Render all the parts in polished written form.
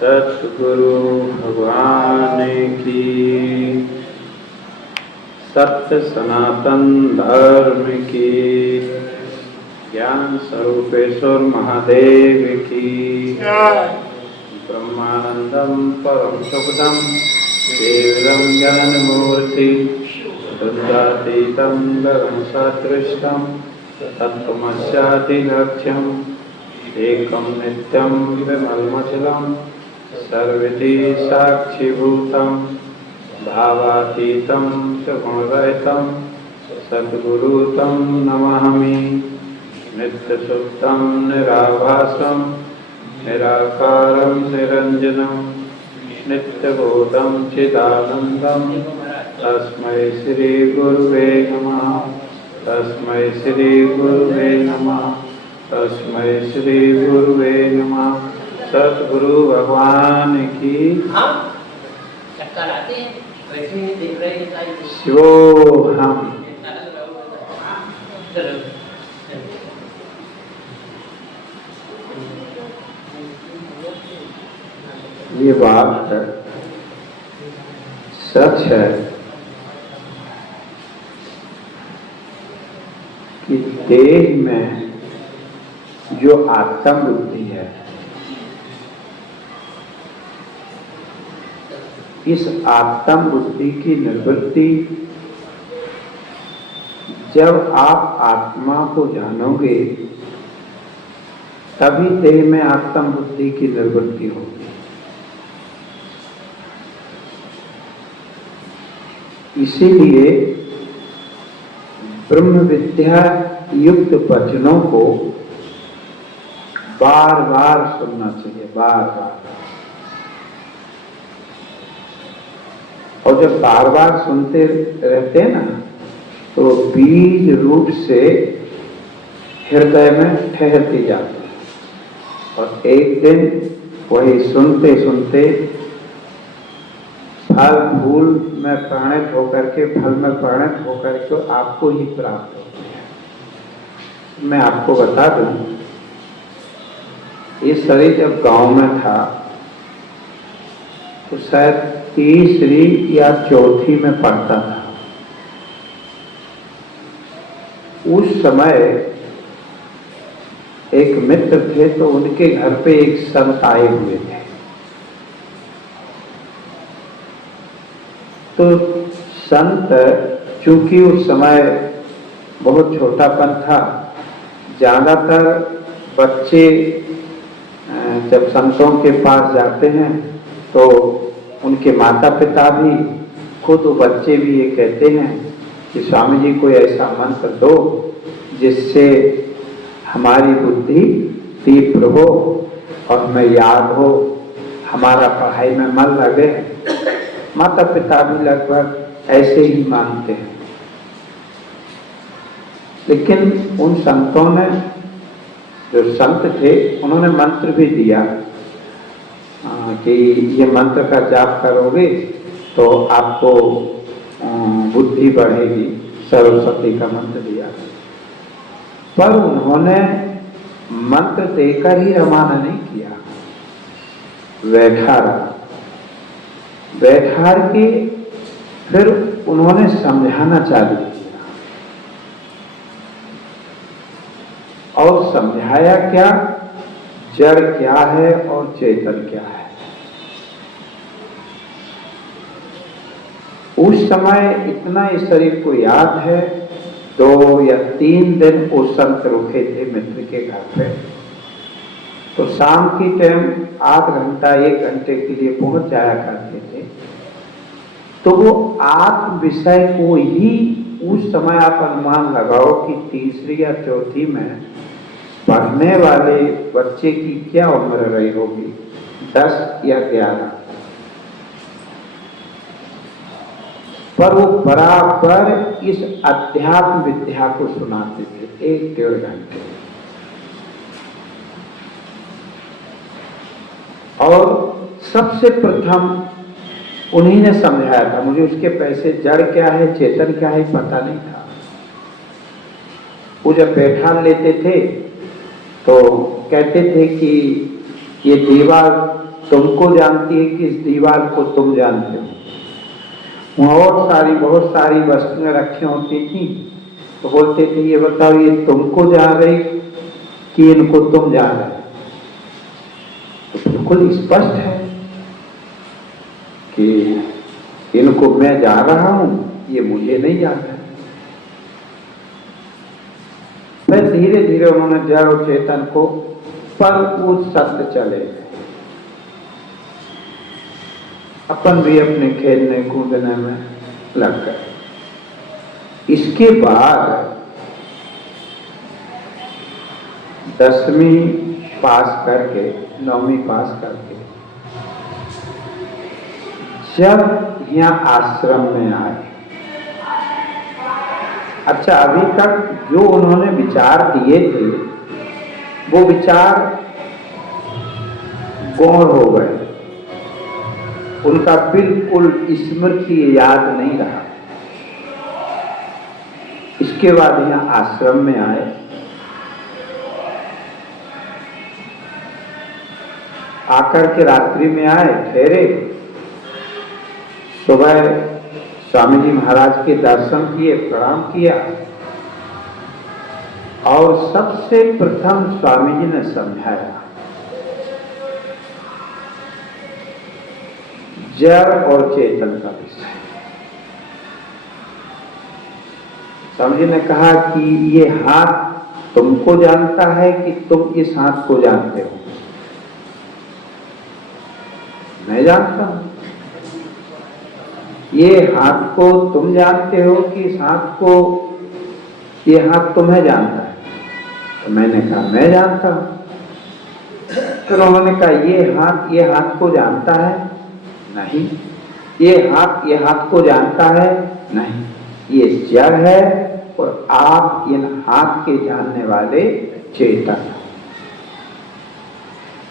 सतगुरु भगवान की। सत्य सनातन धर्म की। ज्ञान स्वरूपेश्वर महादेव की। ब्रह्मानंदम परम सुखदम केवलम ज्ञान मूर्ति बुद्धातीतम गगन सदृष्टम तत्त्वमस्यादिलक्ष्यम एकम नित्यम विमलमचलम सर्वति साक्षिभूतम भावातीतं च गुणरहितं सद्गुरुतं नमामि। नित्यसुप्तं निराभासं निराकारं निरञ्जनं नित्यबोधं चिदानन्दं तस्मै श्रीगुरुवे नमः। तस्मै श्रीगुरुवे नमः। तस्मै श्रीगुरुवे नमः। सद्गुरु भगवान की। शिवोहम। ये बात सच है कि देह में जो आत्म बुद्धि है, इस आत्म बुद्धि की निवृत्ति जब आप आत्मा को जानोगे तभी देह में आत्म बुद्धि की निवृत्ति होगी। इसीलिए ब्रह्म विद्या युक्त वचनों को बार बार सुनना चाहिए, बार बार। और जब बार बार सुनते रहते हैं ना, तो बीज रूप से हृदय में ठहरती जाती है और एक दिन वही सुनते सुनते फल फूल में परिणत होकर के, फल में परिणत होकर के आपको ही प्राप्त होती है। मैं आपको बता दूं, ये शरीर जब गांव में था तो शायद तीसरी या चौथी में पढ़ता था। उस समय एक मित्र थे, तो उनके घर पे एक संत आए हुए थे। तो संत चूंकि उस समय बहुत छोटापन था, ज्यादातर बच्चे जब संतों के पास जाते हैं तो उनके माता पिता भी, खुद बच्चे भी ये कहते हैं कि स्वामी जी कोई ऐसा मंत्र दो जिससे हमारी बुद्धि तीव्र हो और हमें याद हो, हमारा पढ़ाई में मन लगे। माता पिता भी लगभग ऐसे ही मानते हैं। लेकिन उन संतों ने, जो संत थे, उन्होंने मंत्र भी दिया कि ये मंत्र का जाप करोगे तो आपको बुद्धि बढ़ेगी। सरस्वती का मंत्र दिया, पर उन्होंने मंत्र देकर ही रवाना नहीं किया, बैठा के फिर उन्होंने समझाना चालू किया। और समझाया क्या, जड़ क्या है और चेतन क्या है। उस समय इतना इस शरीर को याद है, 2 या 3 दिन वो संत रुके थे मित्र के घर पे। तो शाम की टाइम आध घंटा 1 घंटे के लिए पहुंच जाया करते थे। तो वो आत्म विषय को ही उस समय आप अनुमान लगाओ कि तीसरी या चौथी में पढ़ने वाले बच्चे की क्या उम्र रही होगी, 10 या 11। पर वो बराबर इस अध्यात्म विद्या को सुनाते थे 1-1.5 घंटे। और सबसे प्रथम उन्हीं ने समझाया था। मुझे उसके पैसे जड़ क्या है चेतन क्या है पता नहीं था। वो जब बैठा लेते थे तो कहते थे कि ये दीवार तुमको जानती है कि इस दीवार को तुम जानते हो। वहाँ और बहुत सारी वस्तुएं रखी होती थी, तो बोलते थे ये बताओ ये तुमको जान रही कि इनको तुम जान रहे? तो बिल्कुल स्पष्ट है कि इनको मैं जान रहा हूं, ये मुझे नहीं जान रहा। फिर धीरे धीरे उन्होंने जड़ और चेतन को पर सत्य चले गए। अपन भी अपने खेलने कूदने में लग गए। इसके बाद 10वीं पास करके 9वीं पास करके जब यहाँ आश्रम में आए, अच्छा अभी तक जो उन्होंने विचार दिए थे वो विचार गौण हो गए, उनका बिल्कुल स्मृति याद नहीं रहा। इसके बाद यहाँ आश्रम में आए, आकर के रात्रि में आए, ठहरे, सुबह स्वामी जी महाराज के दर्शन किए, प्रणाम किया और सबसे प्रथम स्वामी जी ने समझाया जड़ और चेतन का विषय। स्वामी जी ने कहा कि ये हाथ तुमको जानता है कि तुम इस हाथ को जानते हो? मैं जानता हूं। ये हाथ को तुम जानते हो कि इस हाथ को, ये हाथ तुम्हें जानता है? तो मैंने कहा मैं जानता हूं। फिर उन्होंने कहा ये हाथ को जानता है? नहीं। ये हाथ को जानता है? नहीं। ये जड़ है और आप इन हाथ के जानने वाले चेतन,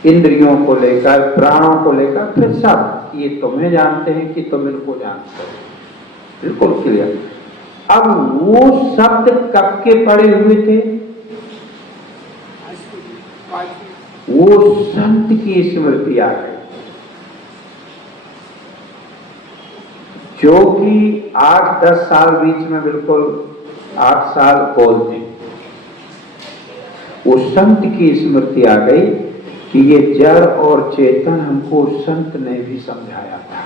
इंद्रियों को लेकर, प्राणों को लेकर, फिर सब ये तुम्हें जानते हैं कि तुम इनको जानते हो। बिल्कुल क्लियर। अब वो शब्द कब के पड़े हुए थे? वो संत की स्मृति आ गई, जो कि 8-10 साल बीच में, बिल्कुल 8 साल बोलते, वो संत की स्मृति आ गई कि ये जड़ और चेतन हमको संत ने भी समझाया था।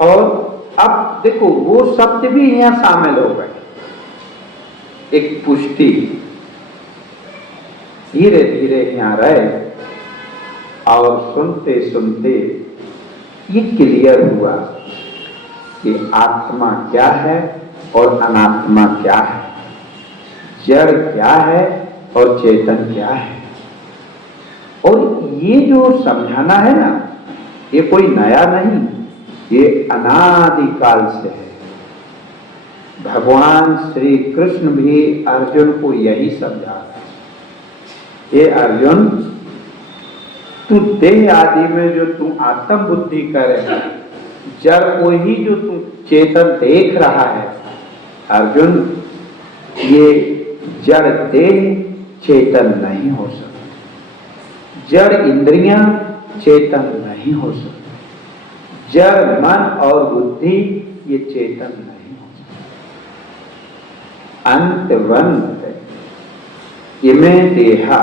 और अब देखो वो शब्द भी यहां शामिल हो गए, एक पुष्टि धीरे धीरे यहां रहे और सुनते सुनते ये क्लियर हुआ कि आत्मा क्या है और अनात्मा क्या है, जड़ क्या है और चेतन क्या है। और ये जो समझाना है ना, ये कोई नया नहीं, ये अनादिकाल से है। भगवान श्री कृष्ण भी अर्जुन को यही समझा रहे हैं, हे अर्जुन, तू देह आदि में जो तू आत्म बुद्धि करे, जड़ को ही जो तू चेतन देख रहा है, अर्जुन ये जड़ देह चेतन नहीं हो सकती, जड़ इंद्रियां चेतन नहीं हो सकती, जड़ मन और बुद्धि ये चेतन नहीं हो सकती। अंतवंत इमे देहा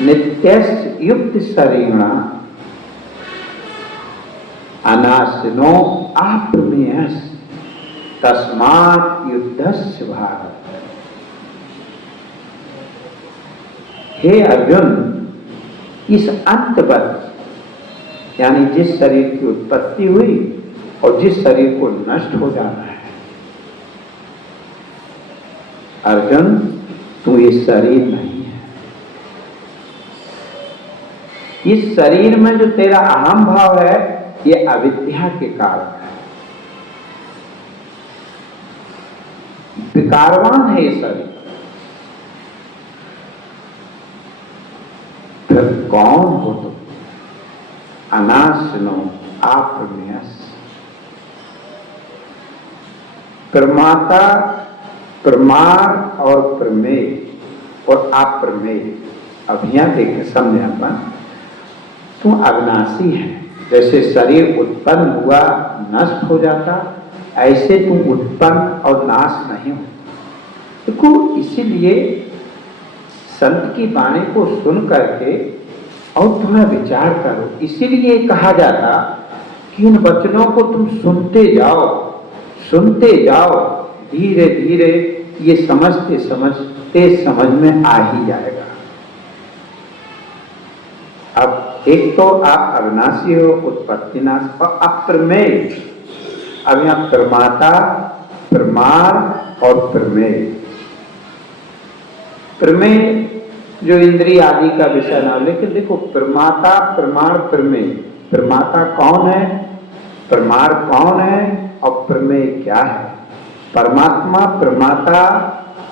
नित्यस्य युक्त शरीरा अनाशिनो आप्रमेयस् तस्मात् युद्धस्य भारत। हे अर्जुन, इस अंतवत यानी जिस शरीर की उत्पत्ति हुई और जिस शरीर को नष्ट हो जाना है, अर्जुन तू ये शरीर नहीं है। इस शरीर में जो तेरा अहम भाव है ये अविद्या के कारण है, विकारवान है ये शरीर। फिर कौन हो तुम? अनाशिनो आप्रमेयस्। प्रमाता, प्रमाण और प्रमेय और अप्रमेय। अब यहाँ देख समझे अपन, तू अविनाशी है। जैसे शरीर उत्पन्न हुआ नष्ट हो जाता, ऐसे तू उत्पन्न और नाश नहीं होता। देखो, इसीलिए संत की वाणी को सुन करके और थोड़ा विचार करो। इसीलिए कहा जाता कि इन वचनों को तुम सुनते जाओ, धीरे धीरे ये समझते समझते समझ में आ ही जाएगा। अब एक तो आप अविनाशी हो, उत्पत्ति नाश, और अप्रमेय। अब यहाँ प्रमाता, प्रमाण और प्रमेय। प्रमेय जो इंद्रिय आदि का विषय ना, लेकिन देखो प्रमाता, प्रमाण, प्रमेय। प्रमाता कौन है, प्रमाण कौन है और प्रमेय क्या है? परमात्मा प्रमाता,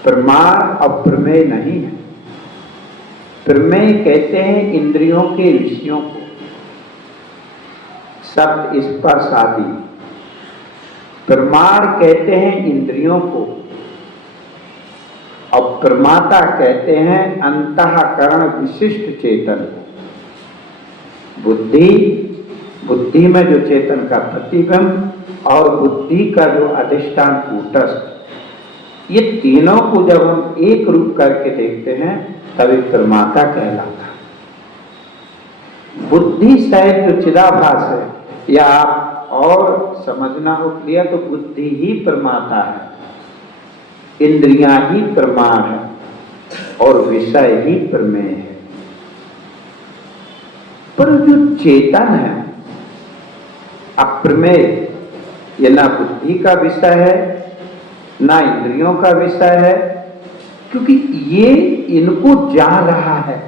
प्रमाण और प्रमेय नहीं है। प्रमेय कहते हैं इंद्रियों के विषयों को, शब्द स्पर्श आदि। प्रमाण कहते हैं इंद्रियों को, और प्रमाता कहते हैं अंतःकरण विशिष्ट चेतन को। बुद्धि में जो चेतन का प्रतिबिंब और बुद्धि का जो अधिष्ठान कूटस्थ, ये तीनों को जब हम एक रूप करके देखते हैं तभी प्रमाता कहलाता है। बुद्धि सहित जो चिदाभास है, या आप और समझना हो क्लियर, तो बुद्धि ही प्रमाता है, इंद्रियां ही प्रमाण है और विषय ही प्रमेय है। पर जो चेतन है अप्रमेय, ये ना बुद्धि का विषय है ना इंद्रियों का विषय है, क्योंकि ये इनको जान रहा है।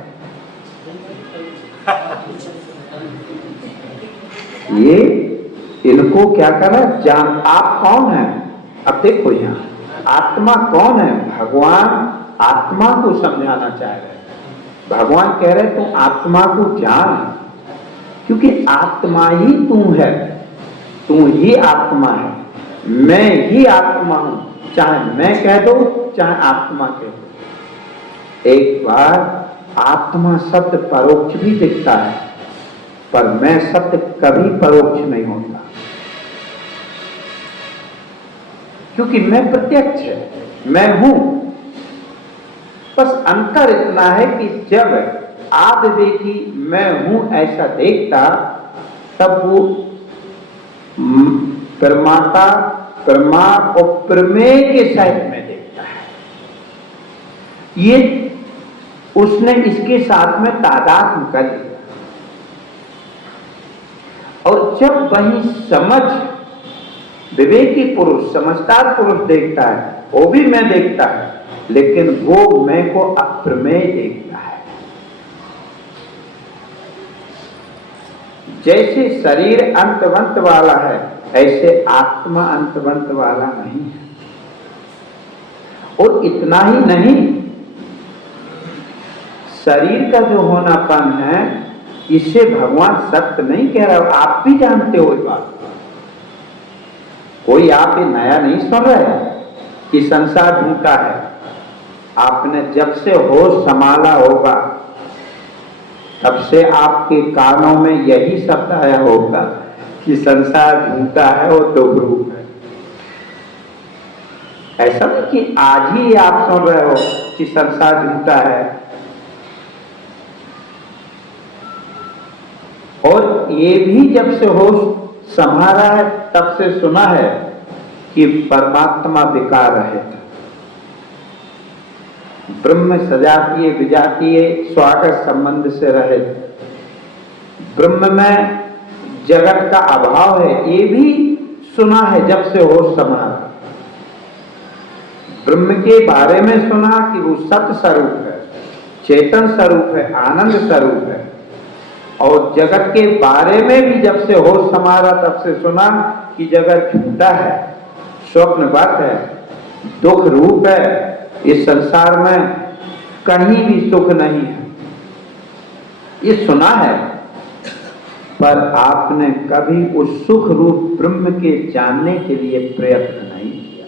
ये इनको क्या कर रहा है, जान। आप कौन है? अब देखो यहाँ आत्मा कौन है? भगवान आत्मा को समझाना चाह रहे हैं। भगवान कह रहे तू आत्मा को जान, क्योंकि आत्मा ही तू है, तू ही आत्मा है, मैं ही आत्मा हूं। चाहे मैं कह दो चाहे आत्मा कह दो। एक बार आत्मा शब्द परोक्ष भी दिखता है, पर मैं शब्द कभी परोक्ष नहीं होता, क्योंकि मैं प्रत्यक्ष है, मैं हूं। बस अंतर इतना है कि जब आप देखी मैं हूं ऐसा देखता, तब वो प्रमाता, प्रमाण और प्रमेय के सहित में देखता है। ये उसने इसके साथ में तादात्म्य कर लिया। और जब वही समझ विवेकी पुरुष, समझदार पुरुष देखता है, वो भी मैं देखता है, लेकिन वो मैं को अप्रमेय देखता है। जैसे शरीर अंतवंत वाला है, ऐसे आत्मा अंतवंत वाला नहीं है। और इतना ही नहीं, शरीर का जो होनापन है, इसे भगवान सत्य नहीं कह रहा। आप भी जानते हो इस बात, कोई आप ये नया नहीं सुन रहे कि संसार झूठा है। आपने जब से होश संभाला होगा, तब से आपके कानों में यही शब्द आया होगा कि संसार झूठा है और दोगरूप है। ऐसा नहीं कि आज ही आप सुन रहे हो कि संसार झूठा है। और ये भी जब से होश संभाला है, तब से सुना है कि परमात्मा विकार रहता, ब्रह्म सजातीय विजातीय स्वागत संबंध से रहे, ब्रह्म में जगत का अभाव है, ये भी सुना है जब से होश संभाला। ब्रह्म के बारे में सुना कि वो सत्य स्वरूप है, चेतन स्वरूप है, आनंद स्वरूप है। और जगत के बारे में भी जब से होश संभाला, तब से सुना कि जगत झूठा है, स्वप्नवत है, दुख रूप है, इस संसार में कहीं भी सुख नहीं है। ये सुना है, पर आपने कभी उस सुख रूप ब्रह्म के जानने के लिए प्रयत्न नहीं किया।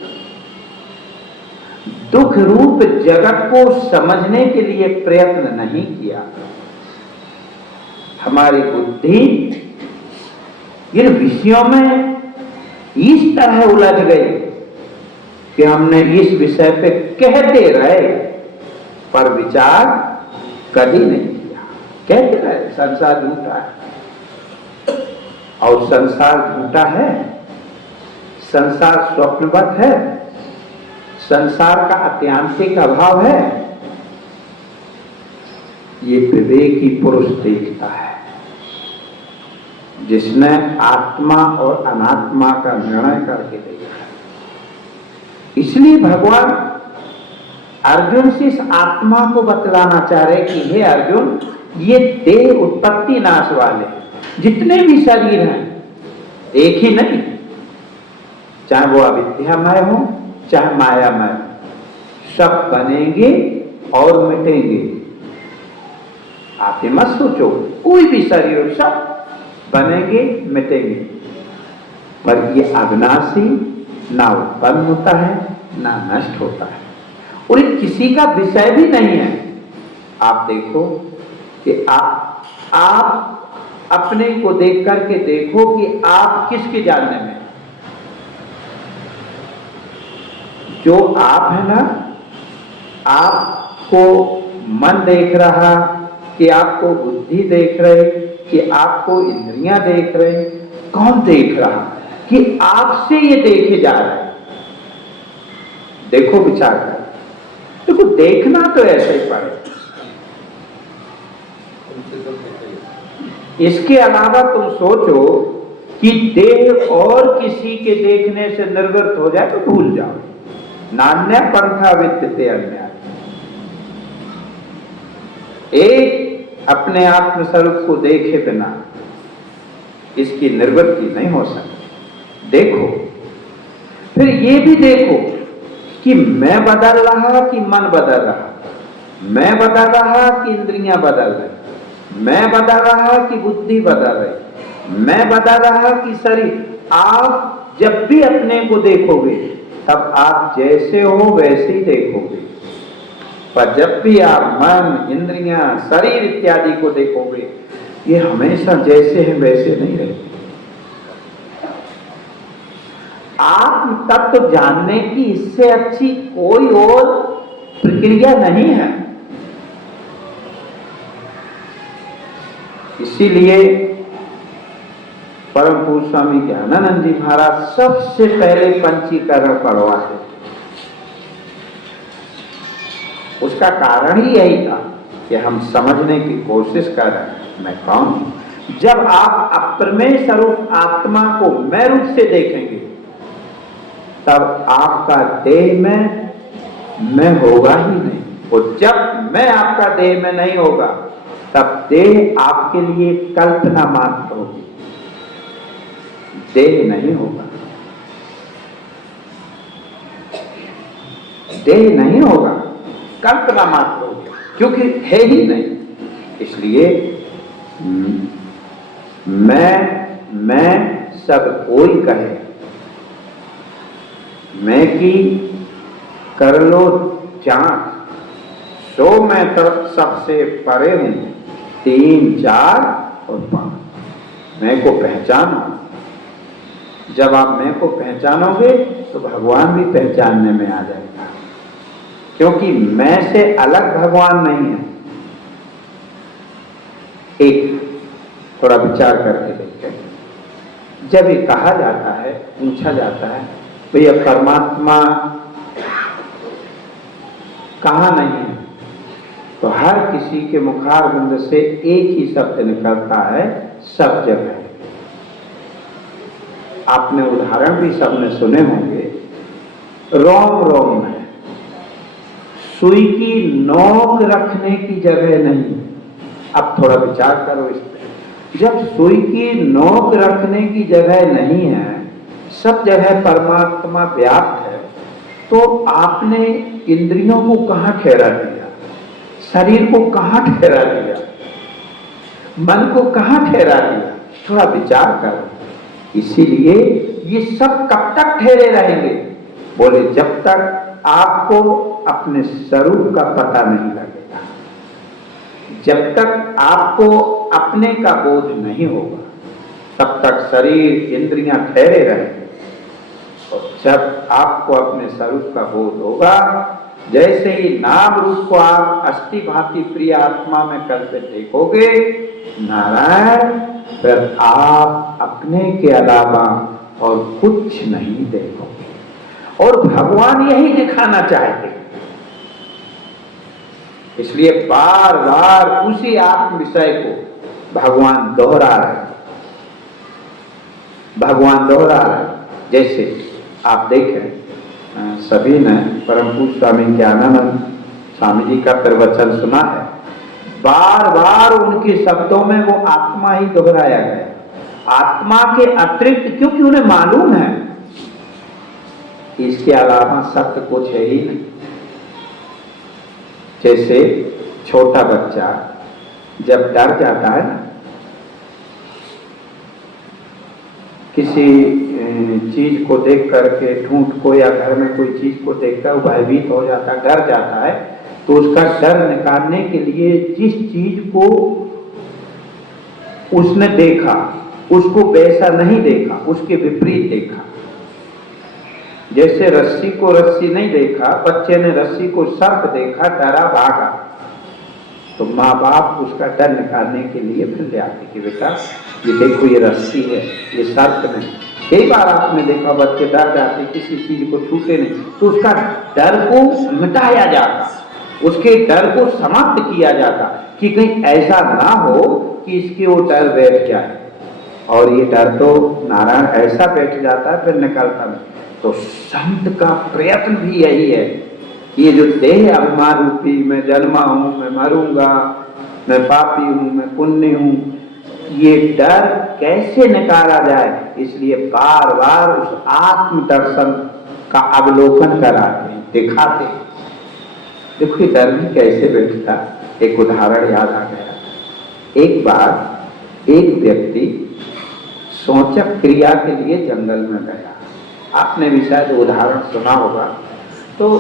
दुख रूप जगत को समझने के लिए प्रयत्न नहीं किया। हमारी बुद्धि इन विषयों में इस तरह उलझ गई कि हमने इस विषय पे कहते रहे पर विचार कभी नहीं किया। कहते रहे संसार झूठा है, और संसार झूठा है, संसार स्वप्नवत है, संसार का आत्यांतिक अभाव है, ये विवेकी पुरुष देखता है जिसने आत्मा और अनात्मा का निर्णय करके देखा है। इसलिए भगवान अर्जुन से इस आत्मा को बतलाना चाह रहे कि हे अर्जुन, ये देह उत्पत्ति नाश वाले जितने भी शरीर हैं एक ही नहीं, चाहे वो अविद्यामय हो चाहे मायामय हो, सब बनेंगे और मिटेंगे। आप ये मत सोचो कोई भी शरीर सब बनेंगे मिटेंगे, पर ये अविनाशी ना उत्पन्न होता है ना नष्ट होता है, और ये किसी का विषय भी नहीं है। आप देखो कि आप अपने को देख करके देखो कि आप किसके जानने में, जो आप है ना, आपको मन देख रहा कि आपको बुद्धि देख रहे कि आपको इंद्रियां देख रहे, कौन देख रहा कि आपसे ये देखे जा रहे हैं। देखो विचार कर, देखो देखना तो ऐसे ही पड़े, इसके अलावा तुम सोचो कि देह और किसी के देखने से निर्वृत्त हो जाए तो भूल जाओ। नान्य पंथा विद्यते अन्य, एक अपने आत्म स्वरूप को देखे बिना इसकी निवृत्ति नहीं हो सकती। देखो फिर ये भी देखो कि मैं बदल रहा कि मन बदल रहा, मैं बदल रहा कि इंद्रियां बदल रही, मैं बदल रहा कि बुद्धि बदल रही, मैं बदल रहा कि शरीर। आप जब भी अपने को देखोगे तब आप जैसे हो वैसे ही देखोगे, पर जब भी आप मन इंद्रियां शरीर इत्यादि को देखोगे ये हमेशा जैसे हैं वैसे नहीं रहते। आत्म तत्व जानने की इससे अच्छी कोई और प्रक्रिया नहीं है। इसीलिए परम पूज्य स्वामी ज्ञानानंद जी महाराज सबसे पहले पंचीकरण पढ़वाते। उसका कारण ही यही था कि हम समझने की कोशिश कर रहे हैं मैं कौन हूं। जब आप अप्रमेय स्वरूप आत्मा को मैं रूप से देखेंगे तब आपका देह में मैं होगा ही नहीं, और जब मैं आपका देह में नहीं होगा तब देह आपके लिए कल्पना मात्र होगी, देह नहीं होगा, देह नहीं होगा, कल्पना मात्र होगी, क्योंकि है ही नहीं। इसलिए मैं सब कोई कहे, मैं की कर लो जांच, सो मैं तो सबसे परे हूं, 3, 4 और 5। मैं को पहचानो। जब आप मैं को पहचानोगे तो भगवान भी पहचानने में आ जाएगा, क्योंकि मैं से अलग भगवान नहीं है। एक थोड़ा विचार करके देखें, जब ये कहा जाता है, पूछा जाता है भैया परमात्मा कहाँ नहीं है, तो हर किसी के मुखारबिंद से एक ही शब्द निकलता है, सब जगह। आपने उदाहरण भी सबने सुने होंगे, रोम रोम में सुई की नोक रखने की जगह नहीं। अब थोड़ा विचार करो इस पे, जब सुई की नोक रखने की जगह नहीं है, सब जगह परमात्मा व्याप्त है, तो आपने इंद्रियों को कहाँ ठहरा दिया, शरीर को कहाँ ठहरा दिया, मन को कहाँ ठहरा दिया? थोड़ा विचार करो। इसीलिए ये सब कब तक ठहरे रहेंगे? बोले जब तक आपको अपने स्वरूप का पता नहीं लगेगा। जब तक आपको अपने का बोध नहीं होगा तब तक शरीर इंद्रियां ठहरे रहेंगे, और जब आपको अपने स्वरूप का बोध होगा, जैसे ही नाम रूप को आप अस्थि भांति प्रिय आत्मा में करके देखोगे नारायण, फिर आप अपने के अलावा और कुछ नहीं देखोगे। और भगवान यही दिखाना चाहते हैं, इसलिए बार बार उसी आत्म विषय को भगवान दोहरा रहे हैं, भगवान दोहरा रहे हैं। जैसे आप देखें, सभी ने परम पूज्य स्वामी ज्ञानानंद स्वामी जी का प्रवचन सुना है, बार बार उनके शब्दों में वो आत्मा ही दोहराया गया। आत्मा के अतिरिक्त, क्योंकि उन्हें मालूम है इसके अलावा सत्य कुछ है ही नहीं। जैसे छोटा बच्चा जब डर जाता है ना, किसी चीज को देख करके, ठूंठ को या घर में कोई चीज को देखता है, भयभीत हो जाता है, डर जाता है, तो उसका डर निकालने के लिए जिस चीज को उसने देखा उसको वैसा नहीं देखा, उसके विपरीत देखा। जैसे रस्सी को रस्सी नहीं देखा, बच्चे ने रस्सी को सर्प देखा, डरा, भागा, तो माँ बाप उसका डर निकालने के लिए फिर ले आते कि बेटा ये देखो ये रस्सी है, ये सर्प नहीं। कई बार आपने देखा बच्चे डर जाते, किसी चीज को छूते नहीं, तो उसका डर को मिटाया जाता, उसके डर को समाप्त किया जाता कि कहीं ऐसा ना हो कि इसके वो डर बैठ जाए। और ये डर तो नारायण ऐसा बैठ जाता है फिर निकलता नहीं। तो संत का प्रयत्न भी यही है, ये जो देह अभिमान रूपी, मैं जन्मा हूं, मैं मरूंगा, मैं पापी हूं, मैं पुण्य हूं, ये डर कैसे निकाला जाए, इसलिए बार बार उस आत्म दर्शन का अवलोकन कराते हैं, दिखाते हैं। देखो ये डर भी कैसे बैठता, एक उदाहरण याद आ गया। एक बार एक व्यक्ति सोचक क्रिया के लिए जंगल में गया, आपने भी शायद उदाहरण सुना होगा। तो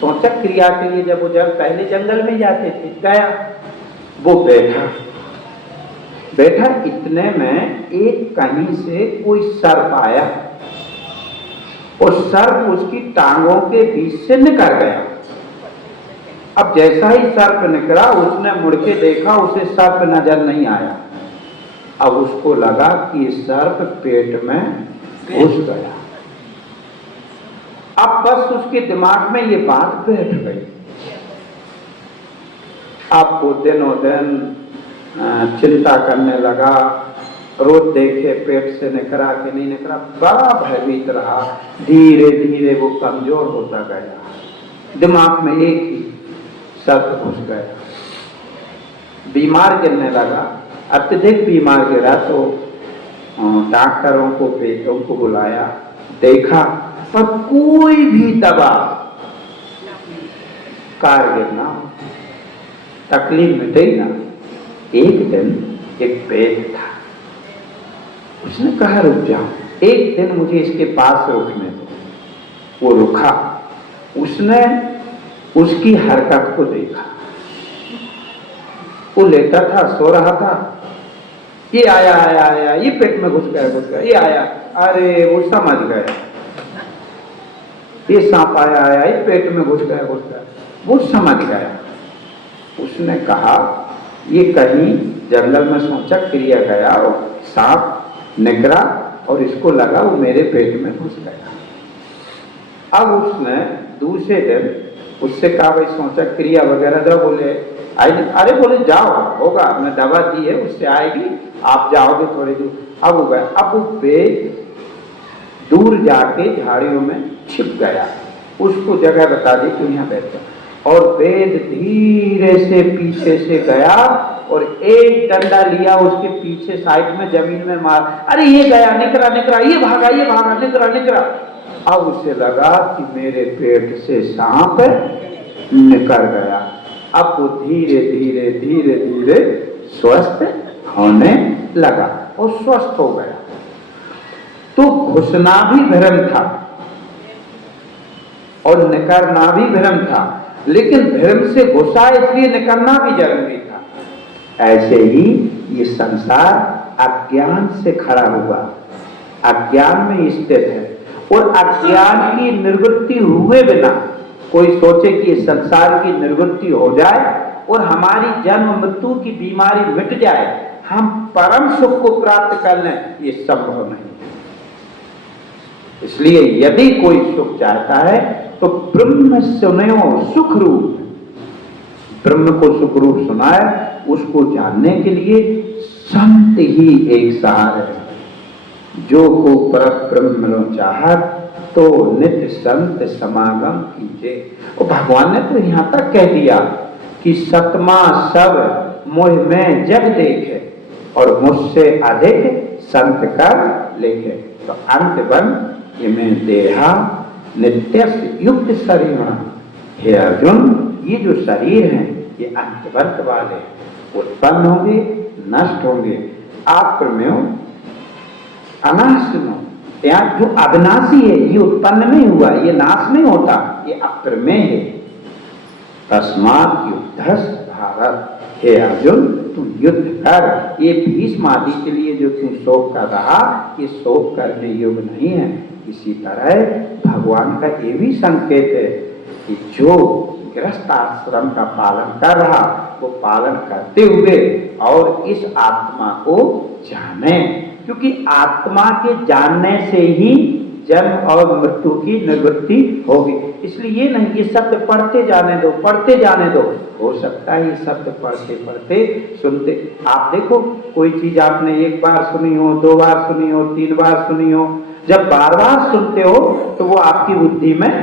सोचक क्रिया के लिए जब वो पहले जंगल में जाते थे, गया, वो बैठा, इतने में एक कहीं से कोई सर्प आया और सर्प उसकी टांगों के बीच से निकल गया। अब जैसा ही सर्प निकला, उसने मुड़ के देखा, उसे सर्प नजर नहीं आया। अब उसको लगा कि सर्प पेट में घुस गया। अब बस उसके दिमाग में ये बात बैठ गई। अब वो दिनों दिन चिंता करने लगा, रोज देखे पेट से निकला कि नहीं निकला, बड़ा भयभीत रहा। धीरे धीरे वो कमजोर होता गया, दिमाग में एक ही सर्प घुस गया, बीमार गिरने लगा। अत्यधिक बीमार गिरा तो डॉक्टरों को, वैद्यों को बुलाया, देखा, पर कोई भी दवा कारगर ना, तकलीफ मिटे ना। एक दिन एक वैद्य था, उसने कहा रुक जाओ, एक दिन मुझे इसके पास रुकने दो। वो रुका, उसने उसकी हरकत को देखा। वो लेटा था, सो रहा था, ये आया, ये पेट में घुस गया, ये आया, अरे वो समझ गया, ये सांप आया, ये पेट में घुस गया, वो समझ गया। उसने कहा ये कहीं जंगल में सोचक क्रिया गया और सांप निकला और इसको लगा वो मेरे पेट में घुस गया। अब उसने दूसरे दिन उससे कहा भाई सोचक क्रिया वगैरह दो, बोले अरे बोले जाओ, होगा, हमने दवा दी है, उससे आएगी, आप जाओगे थोड़ी दूर। अब वो गया, अब वो पेट दूर जाके झाड़ियों में छिप गया, उसको जगह बता दी कि यहाँ बैठ जाओ। और वेद धीरे से पीछे से गया और एक डंडा लिया, उसके पीछे साइड में जमीन में मार, अरे ये गया, निकला, ये भागा, निकला। अब उसे लगा कि मेरे पेट से सांप निकल गया। अब वो धीरे धीरे स्वस्थ होने लगा और स्वस्थ हो गया। तो घुसना भी भ्रम था और निकलना भी भ्रम था। लेकिन भ्रम से घुसा इसलिए निकलना भी जरूरी था। ऐसे ही ये संसार अज्ञान से खड़ा हुआ, अज्ञान में स्थित है, और अज्ञान की निवृत्ति हुए बिना कोई सोचे कि इस संसार की निवृत्ति हो जाए और हमारी जन्म मृत्यु की बीमारी मिट जाए, हम परम सुख को प्राप्त कर लें, ये संभव नहीं है। इसलिए यदि कोई सुख चाहता है तो ब्रह्म सुनयो सुख रूप, ब्रह्म को सुख रूप सुनाए, उसको जानने के लिए संत ही एक सहारा है। जो को पर ब्रह्म चाहत तो नित्य संत समागम कीजिए। और भगवान ने तो यहाँ तक कह दिया कि सतमा सब मोह में जग देखे और मुझसे अधिक संत कर लेखे। तो अंत बन इमें देहा नित्य युक्त शरीर। हे अर्जुन, ये जो शरीर है ये अंतवर्त वाले, उत्पन्न होंगे, नष्ट होंगे। आप प्रमेय अनाश्नो, यहाँ जो अविनाशी है ये उत्पन्न नहीं हुआ, ये नाश नहीं होता, ये अप्रमेय है। तस्मात् युद्धस् भारत, हे अर्जुन तुम युद्ध कर। ये भीष्म आदि के लिए जो तुम शोक कर रहा, ये शोक करने योग्य नहीं है। इसी तरह भगवान का ये भी संकेत है कि जो गृहस्थ आश्रम का पालन कर रहा, वो पालन करते हुए और इस आत्मा को जाने, क्योंकि आत्मा के जानने से ही जन्म और मृत्यु की निवृत्ति होगी। इसलिए ये नहीं कि शब्द पढ़ते जाने दो, पढ़ते जाने दो। हो सकता है ये शब्द पढ़ते पढ़ते सुनते, आप देखो कोई चीज आपने एक बार सुनी हो, दो बार सुनी हो, तीन बार सुनी हो, जब बार बार सुनते हो तो वो आपकी बुद्धि में,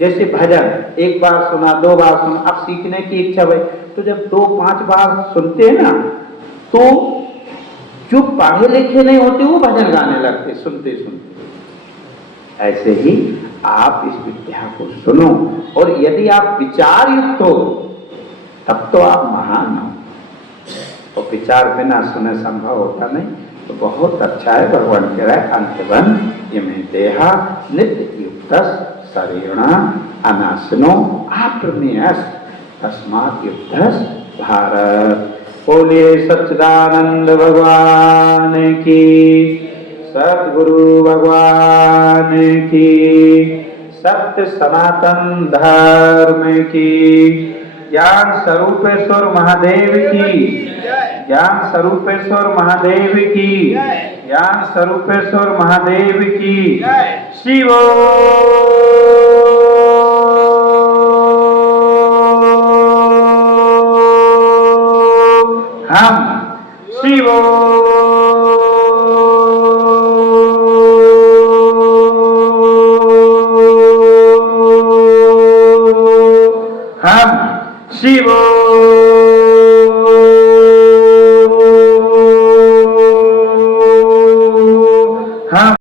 जैसे भजन एक बार सुना, दो बार सुना, अब सीखने की इच्छा हुई, तो जब 2-5 बार सुनते हैं ना, तो जो पढ़े लिखे नहीं होते वो भजन गाने लगते सुनते सुनते। ऐसे ही आप इस विद्या को सुनो, और यदि आप विचार युक्त हो तब तो आप महान हो, तो विचार बिना सुने संभव होता नहीं। तो बहुत अच्छा है, भगवान कह रहा है अंतवन इमें देहा नित्य युक्त शरीर अनाशनो अप्रमेयस् तस्मात् युद्धस् भारत। बोलिए सच्चिदानंद भगवान की, सद्गुरु भगवान की, सत्य सनातन धर्म की, ज्ञान स्वरूपेश्वर महादेव की, ज्ञान स्वरूपेश्वर महादेव की, ज्ञान स्वरूपेश्वर महादेव की। शिव हम शिव हम शिव